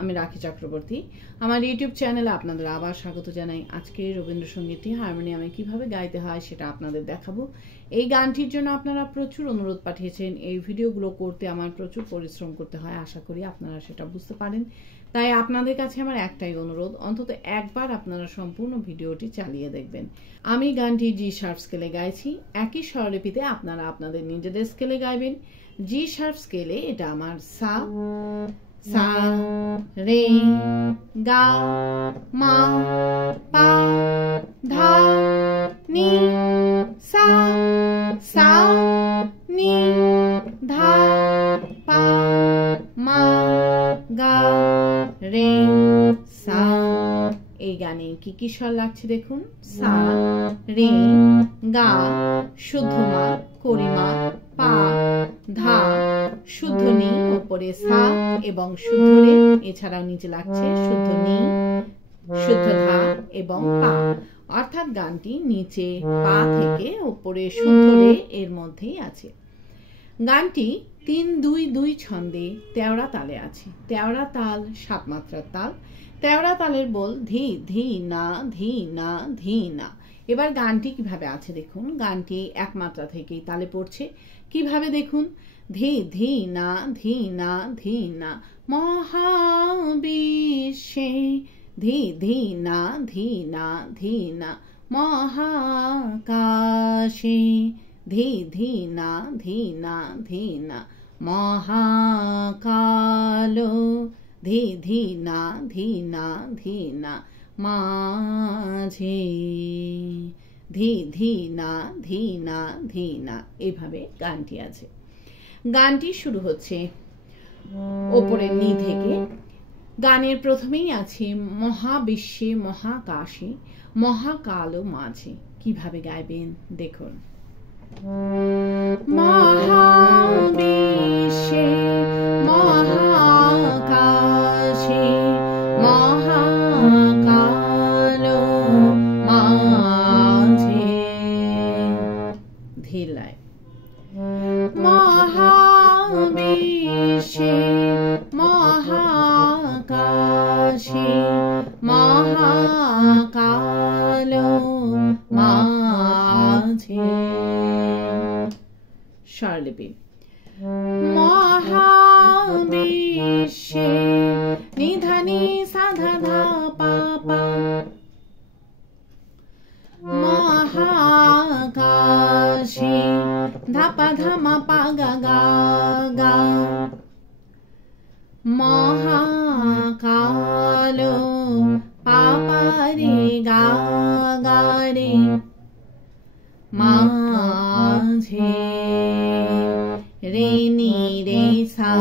আমি রাখি চক্রবর্তী। আমার ইউটিউব চ্যানেলে আপনাদের আবার স্বাগত জানাই। আজকে রবীন্দ্রসঙ্গীতটি হারমোনিয়ামে কিভাবে গাইতে হয় সেটা আপনাদের দেখাবো। এই গানটির জন্য আপনারা প্রচুর অনুরোধ পাঠিয়েছেন। এই ভিডিওগুলো করতে আমার প্রচুর পরিশ্রম করতে হয়, আশা করি আপনারা সেটা বুঝতে পারেন। তাই আপনাদের কাছে আমার একটাই অনুরোধ, অন্তত একবার আপনারা সম্পূর্ণ ভিডিওটি চালিয়ে দেখবেন। আমি গানটি জি শার্প স্কেলে গাইছি। একই স্বরলিপিতে আপনারা আপনাদের নিজেদের স্কেলে গাইবেন। জি শার্প স্কেলে এটা আমার সা, সা, রে, গা, মা, পা, ধা, নি, সা, সা, নি, ধা, পা, মা, গা, রে, সা। এই গানে কি কি স্বর লাগছে দেখুন। সা, রে, গা, শুদ্ধ মা, করিমা, পা, ধা, শুদ্ধ নি, উপরে সা এবং শুদ্ধ রে, এছাড়াও নিচে লাগছে শুদ্ধ নি, শুদ্ধ ধা এবং পা। অর্থাৎ গানটি নিচে পা থেকে উপরে শুদ্ধ রে এর মধ্যেই আছে। গানটি ৩-২-২ ছন্দে তেওড়া তালে আছে। তেওড়া তাল ৭ মাত্রার তাল। তেওড়া তালের বল ধি ধি না ধি না ধি না। এবার গানটি কিভাবে আছে দেখুন। গানটি ১ মাত্রা থেকেই তালে পড়ছে। কিভাবে দেখুন। ধি ধি না ধি না ধি না, মহাবিশ্বে ধি ধি না ধি না ধি না, মহাকাশে ধি ধি না ধি না ধি না, মহাকালো ধি ধি না ধি না ধি না, মাঝে ধি ধি না ধি না ধি না। এইভাবে গানটি আছে। গানটি শুরু হচ্ছে ওপরের নি থেকে। গানের প্রথমেই আছে মহাবিশ্বে মহাকাশে মহাকালো মাঝে। কিভাবে গাইবেন দেখুন। মহাবিশ্বে মহাকাশে মহাকালো মাঝে, ধীলায়। মহাবিশ্বে মহাকাশে মহাকালো মাঝে। স্বরলিপি। মহাবিশ্বে নিধানি সাধা ধা পা পা, মহাকাশে ধাপা ধামা পা গা গা গা, মহাকালো পা পা রে গা গা রে, মাঝে রে নি রে সা।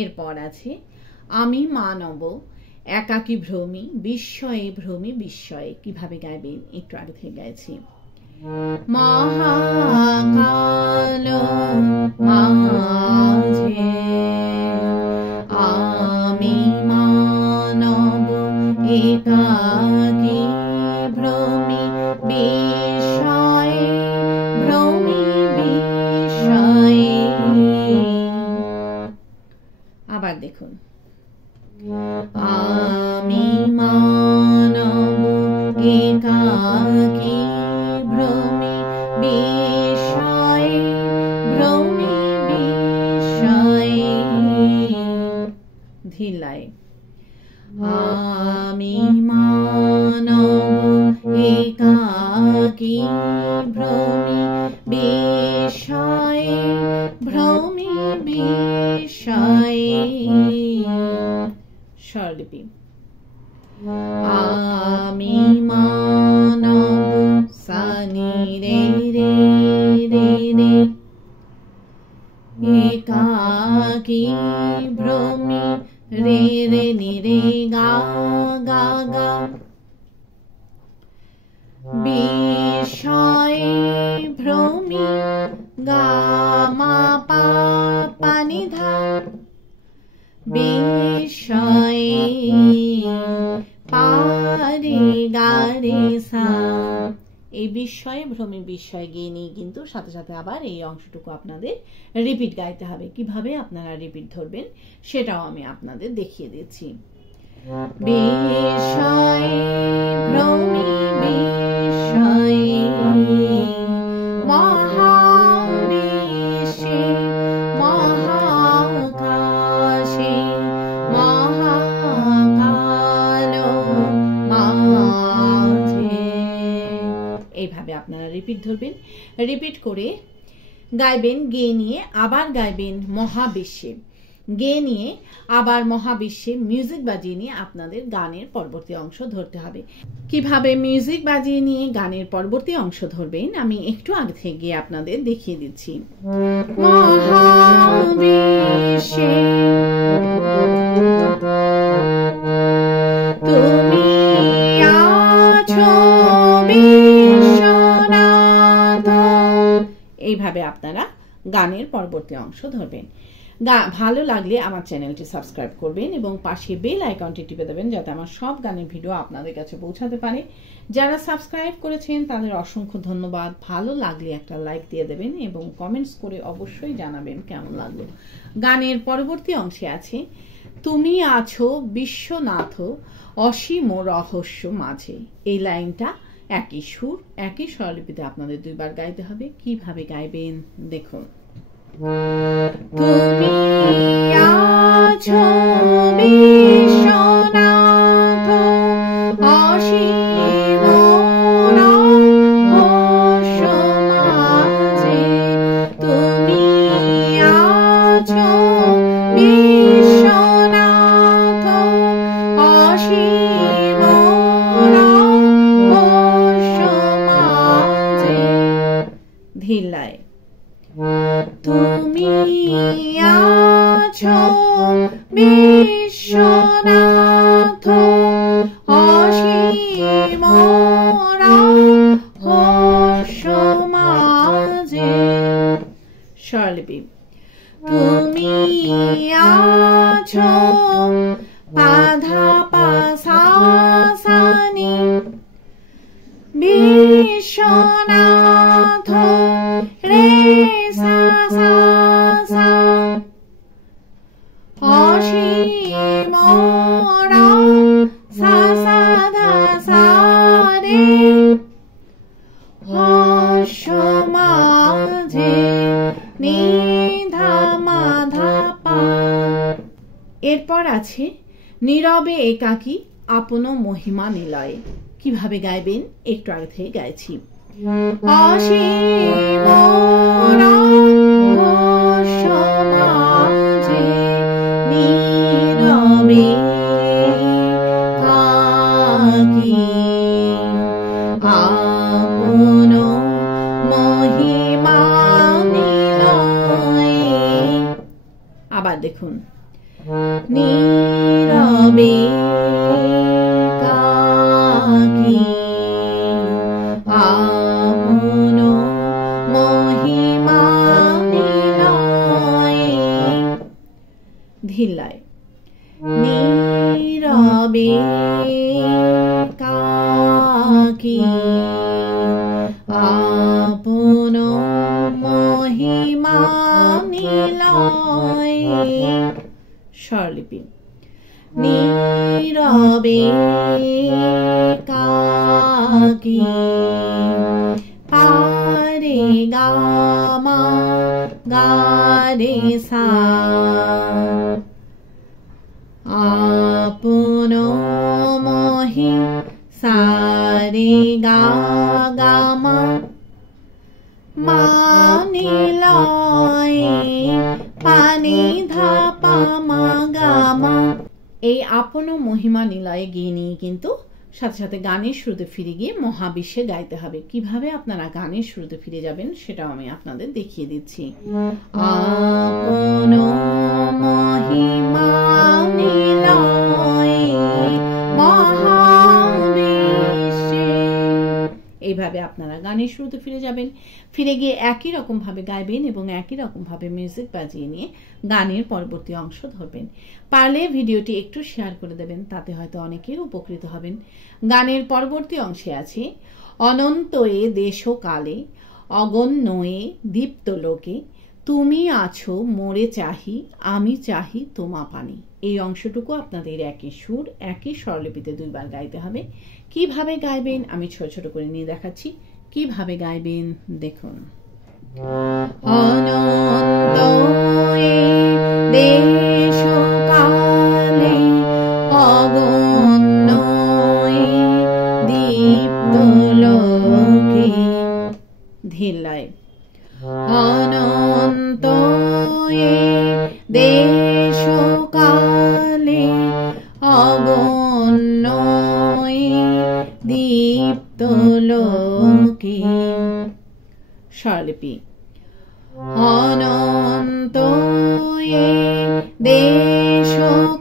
এরপর আছে আমি মানব একাকী ভ্রমি বিস্ময়ে ভ্রমি বিস্ময়ে। কিভাবে গাইবেন একটু আগে থেকে গাইছি। মহাকালো মাঝে আমি মানব একাকী ভ্রমি বিস্ময়ে ভ্রমি বিস্ময়ে। আবার দেখুন। আমি মানব একাকী ভ্রমি বিস্ময়ে ভ্রমি বিস্ময়ে, ধীলায়। আমি মানব একাকী ভ্রমি বিস্ময়ে ভ্রমি বিস্ময়ে। স্বরলিপি। আমি মানব সা নি রে রে রে রে, একাকী ভ্রমি রে রে নি রে গা গা গা, বিস্ময়ে ভ্রমি গা মা পা পা নি ধা, বিস্ময়ে পা রে গা রে সা। এই বিস্ময়ে ভ্রমে বিস্ময়ে গিয়ে নিয়ে কিন্তু সাথে সাথে আবার এই অংশটুকু আপনাদের রিপিট গাইতে হবে। কিভাবে আপনারা রিপিট ধরবেন সেটাও আমি আপনাদের দেখিয়ে দিচ্ছি। বিস্ময়ে ভ্রমে বিস্ময়ে মহাবিশ্বে মহাকাশে মহাকালো মাঝে। এইভাবে আপনারা রিপিট ধরবেন। রিপিট করে গাইবেন, গেয়ে নিয়ে আবার গাইবেন মহাবিশ্বে, গেয়ে নিয়ে আবার মহাবিশ্বে মিউজিক বাজিয়ে নিয়ে আপনাদের গানের পরবর্তী অংশ ধরতে হবে। কিভাবে মিউজিক বাজিয়ে নিয়ে গানের পরবর্তী অংশ ধরবেন আমি একটু আগে থেকে গিয়ে আপনাদের দেখিয়ে দিচ্ছি। মহাবিশ্বে তুমি আছো বিশ্বনাথ। এইভাবে আপনারা গানের পরবর্তী অংশ ধরবেন। ভালো লাগলে আমার চ্যানেলটি সাবস্ক্রাইব করবেন এবং পাশে বেল আইকনটি টিপে দেবেন যাতে আমার সব গানের ভিডিও আপনাদের কাছে পৌঁছাতে পারে। যারা সাবস্ক্রাইব করেছেন তাদের অসংখ্য ধন্যবাদ। ভালো লাগলে একটা লাইক দিয়ে দেবেন এবং কমেন্টস করে অবশ্যই জানাবেন কেমন লাগলো। গানের পরবর্তী অংশে আছে তুমি আছো বিশ্বনাথ অসীম রহস্য মাঝে। এই লাইনটা একই সুর একই স্বরলিপিতে আপনাদের দুইবার গাইতে হবে। কিভাবে গাইবেন দেখুন। তুমি আছো বিশ্বনাথ অসীম রহস্য মাঝে। তুমি আছো বিশ্বনাথ অসীম রহস্য মাঝে। ধীরলায় তুমি আছো বিশ্বনাথ অসীম রহস্য মাঝে। স্বরলিপি তুমি আছো পাধা পাসা সানি বিশ্বনাথ রে সা সা সা অসীম সা সা ধা সা রে হর্ষ মাঝে নি ধা মা ধা পা। এরপর আছে নীরবে একাকী আপন মহিমা নিলয়ে। কিভাবে গাইবেন একটু আগে থেকে গাইছি। অসীম রহস্য মাঝে নীরবে থাকি আপন মহিমা নিলয়ে। আবার দেখুন নীরবে থাকি আপন মহিমা নিলয়ে। ধীরলায় নীরবে থাকি আপন মহিমা নিলয়ে। স্বরলিপি নীরবে থাকি পারে গামা গারে সা আপন মহি সারে গা গামা মা নিলয়ে পানি ধা পা মা গামা। এই আপন মহিমা নিলয়ে গিয়ে নিয়ে কিন্তু সাথে সাথে গানের শুরুতে ফিরে গিয়ে মহাবিশ্বে গাইতে হবে। কিভাবে আপনারা গানের শুরুতে ফিরে যাবেন সেটাও আমি আপনাদের দেখিয়ে দিচ্ছি। আপন মহিমা নিলয়ে মহাবিশ্বে। এইভাবে আপনারা গানের শুরুতে ফিরে যাবেন। ফিরে গিয়ে একই রকম ভাবে গাইবেন এবং একই রকম ভাবে মিউজিক বাজিয়ে নিয়ে গানের পরবর্তী অংশ ধরবেন। পারলে ভিডিওটি একটু শেয়ার করে দেবেন, তাতে হয়তো অনেকেই উপকৃত হবেন। গানের পরবর্তী অংশে আছে অনন্তয়ে দেশকালে অগণ্যয়ে দীপ্তলোকে তুমি আছো মোরে চাহি আমি চাহি তোমা পানি। এই অংশটুকু আপনাদের একই সুর একই স্বরলিপিতে দুইবার গাইতে হবে। কিভাবে গাইবেন আমি ছোট ছোট করে নিয়ে দেখাচ্ছি। কিভাবে গাইবেন দেখুন। অনন্তয়ে দেশকালে অগণ্যয়ে দীপ্তলোকে, ধীর লয়। অনন্তয়ে দেশকালে অগণ্যয়ে দীপ্তলোকে, স্বরলিপি। অনন্তয়ে দেশকালে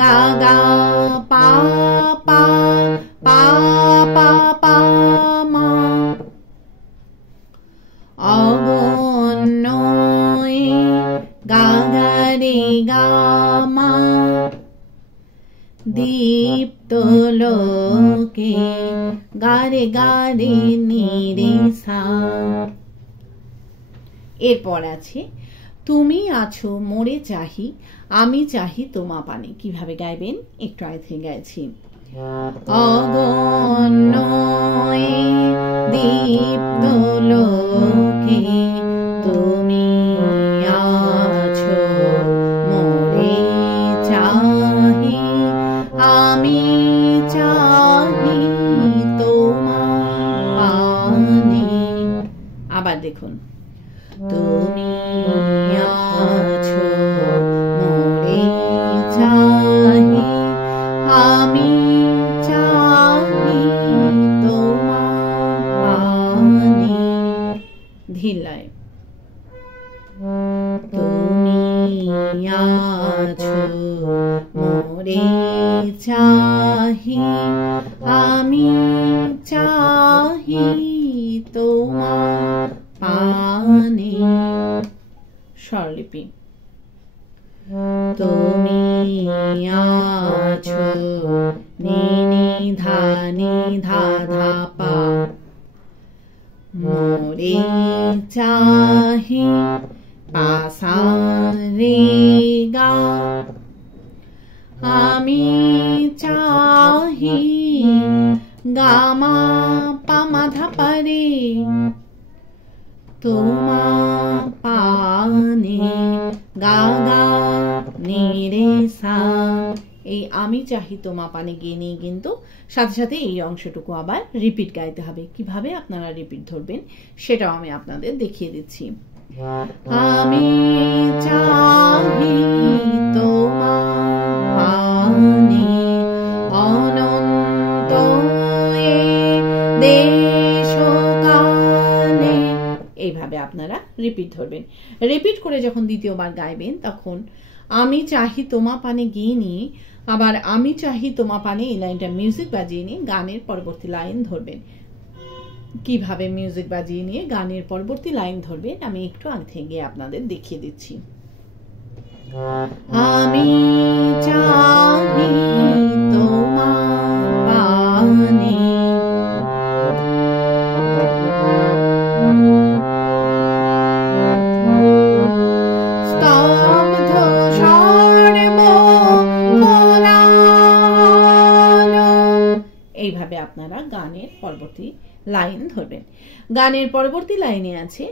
গা গা পা পা পা পা পা মা, অগণ্যয়ে গা গা রে গা মা, দীপ্তলোকে গা রে নি রে সা। এরপর আছে তুমি আছো মোরে চাহি আমি চাহি তোমা পানি। কিভাবে গাইবেন একটু আগে থেকে গাইছি। অগণ্যয়ে দীপ্তলোকে তুমি আছো মোরে চাহি আমি চাহি তোমা পানি। আবার দেখুন। তুমি আছো মোরে চাহি আমি চাহি তোমা পানি, ধীর লয়। তুমি আছো মোরে চাহি আমি চাহি তোমা পানি, স্বরলিপি। তুমি আছো নি নি ধা ধা পা, মোরে চাহি পা সা রে গা, আমি চাহি গা মা পা মা ধা পা রে, তোমা পানি গা গা নি রে সা। এই আমি চাহি তোমা পানি গিয়ে নিয়ে কিন্তু সাথে সাথে এই অংশটুকু আবার রিপিট গাইতে হবে। কিভাবে আপনারা রিপিট ধরবেন সেটাও আমি আপনাদের দেখিয়ে দিচ্ছি। আমি চাহি তোমা পানি অনন্তয়ে দেশকালে, এইভাবে আপনারা রিপিট ধরবেন। রিপিট করে যখন দ্বিতীয়বার গাইবেন তখন আমি চাহি তোমা পানে গিয়ে নিয়ে আবার আমি চাহি তোমা পানে এই লাইনটা মিউজিক বাজিয়ে নিয়ে গানের পরবর্তী লাইন ধরবেন। কিভাবে মিউজিক বাজিয়ে নিয়ে গানের পরবর্তী লাইন ধরবেন আমি একটু আগে থেকে আপনাদের দেখিয়ে দিচ্ছি। আমি চাহি তোমা পানে এইভাবে আপনারা গানের পরবর্তী লাইন ধরবেন। গানের পরবর্তী লাইনে আছে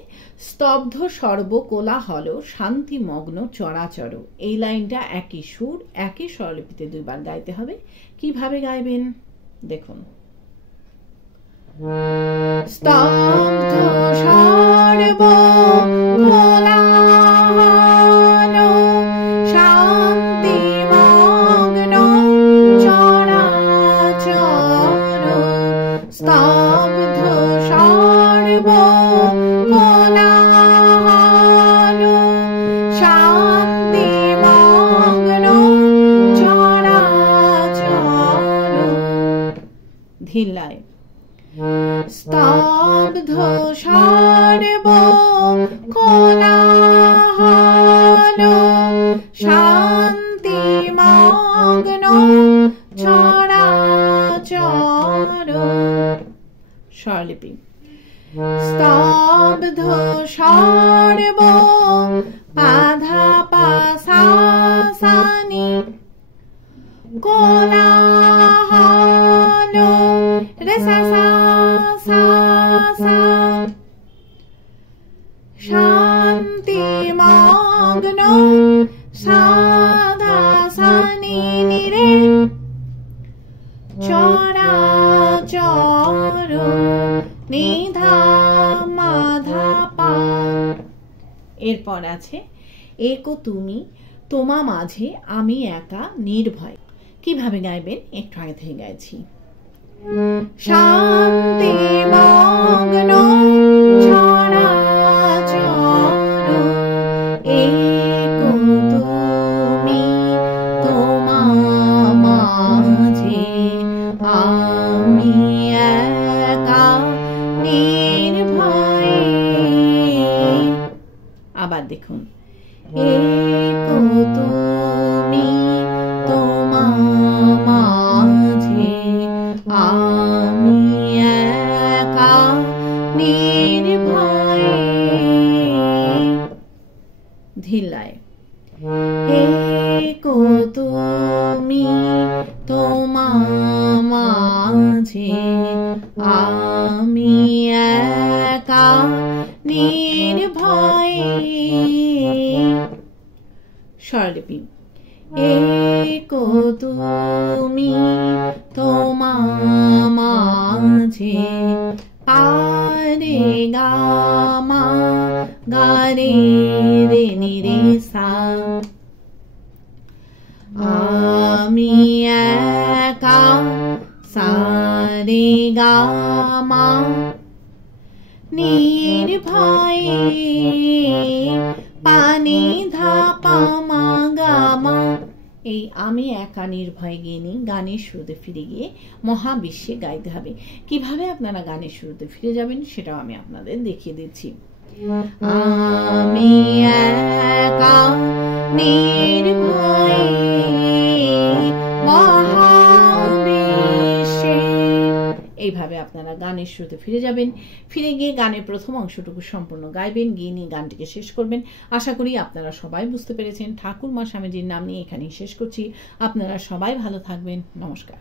স্তব্ধ সর্ব কোলাহল শান্তি মগ্ন চরাচর। এই লাইনটা একই সুর একই স্বরলিপিতে দুইবার গাইতে হবে। কিভাবে গাইবেন দেখুন। স্তব্ধ সর্ব কোলাহল শান্তি মগ্ন চরাচর, স্তব্ধ সর্ব কোলাহল শান্তি মগ্ন চরাচর, ধীলায়। স্তব্ধ সর্ব কোলাহল শান্তি মগ্ন চরাচর, স্বরলিপি স্তব্ধ সর্ব পাধা পাসা সানি কোলাহল রে সা সা সা সা শান্তি মগ্ন সাধা সানি নিরে চরাচর নিধা মাধা পা। এরপর আছে একো তুমি তোমা মাঝে আমি একা নির্ভয়। কিভাবে গাইবেন একটু আগে থেকে গাইছি। শান্তি মগ্ন চরাচর একো তুমি তোমা মাঝে আমি একা নির্ভয়। আবার দেখুন একো তুমি তোমা মাঝে আমি একা নির্ভয়। ধিলায় একো তুমি তোমা মাঝে আমি একা নির্ভয়। স্বরলিপি একো তুমি তোমা মাঝে পারে গা মা গা রে রে নি রে সা আমি একা সা রে গা মা নির্ভয় পানি ধা পা মা গা মা। এই আমি একা নির্ভয় গেয়ে গানের শুরুতে ফিরে গিয়ে মহাবিশ্বে গাইতে হবে। কিভাবে আপনারা গানের শুরুতে ফিরে যাবেন সেটাও আমি আপনাদের দেখিয়ে দিচ্ছি। আমি একা নির্ভয় মহাবিশ্বে। এইভাবে আপনারা গানের শুরুতে ফিরে যাবেন। ফিরে গিয়ে গানের প্রথম অংশটুকু সম্পূর্ণ গাইবেন, গিয়ে নিয়ে গানটিকে শেষ করবেন। আশা করি আপনারা সবাই বুঝতে পেরেছেন। ঠাকুর মা স্বামীজির নাম নিয়ে এখানেই শেষ করছি। আপনারা সবাই ভালো থাকবেন। নমস্কার।